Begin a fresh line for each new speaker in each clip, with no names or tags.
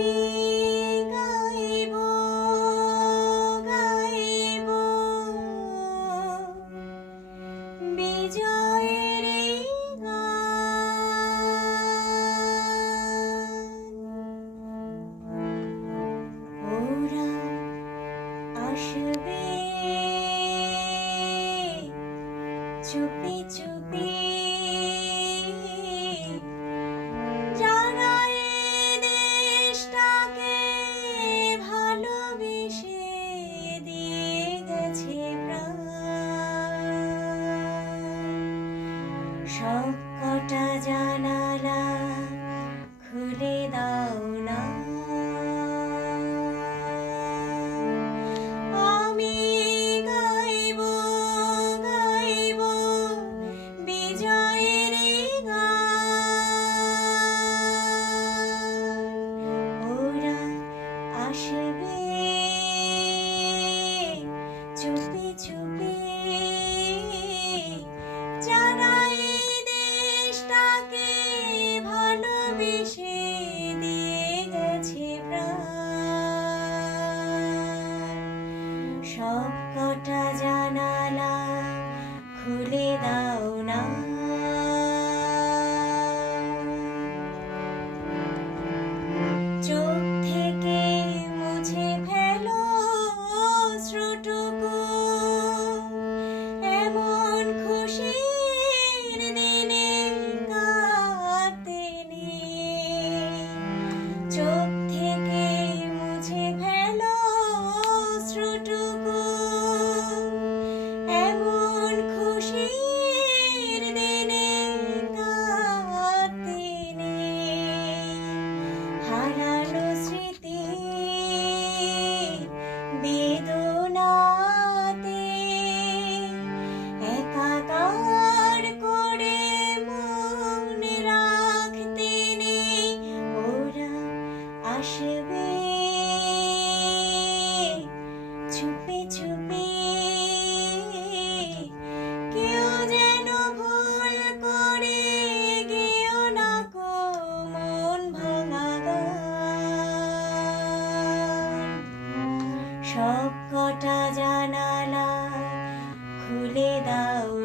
me. আসবে। চুপি চুপি যারা এই দেশটাকে ভালোবেসে সব কটা জানালা খুলে দাও সব কটা জানালা খুলে দাও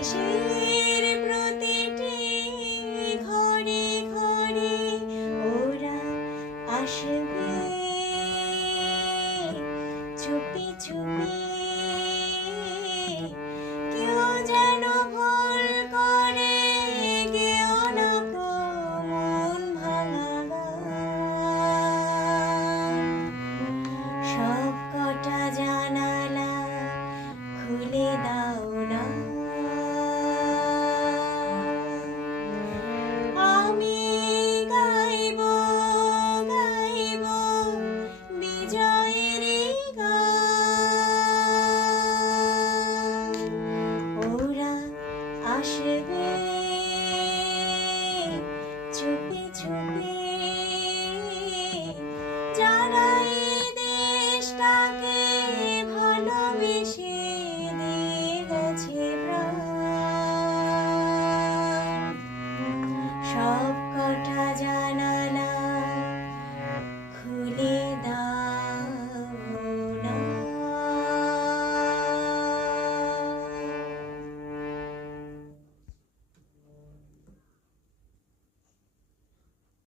দেশের প্রতিটি ঘরে ঘরে ওরা আসবে। চুপি চুপি আসবে। চুপি চুপি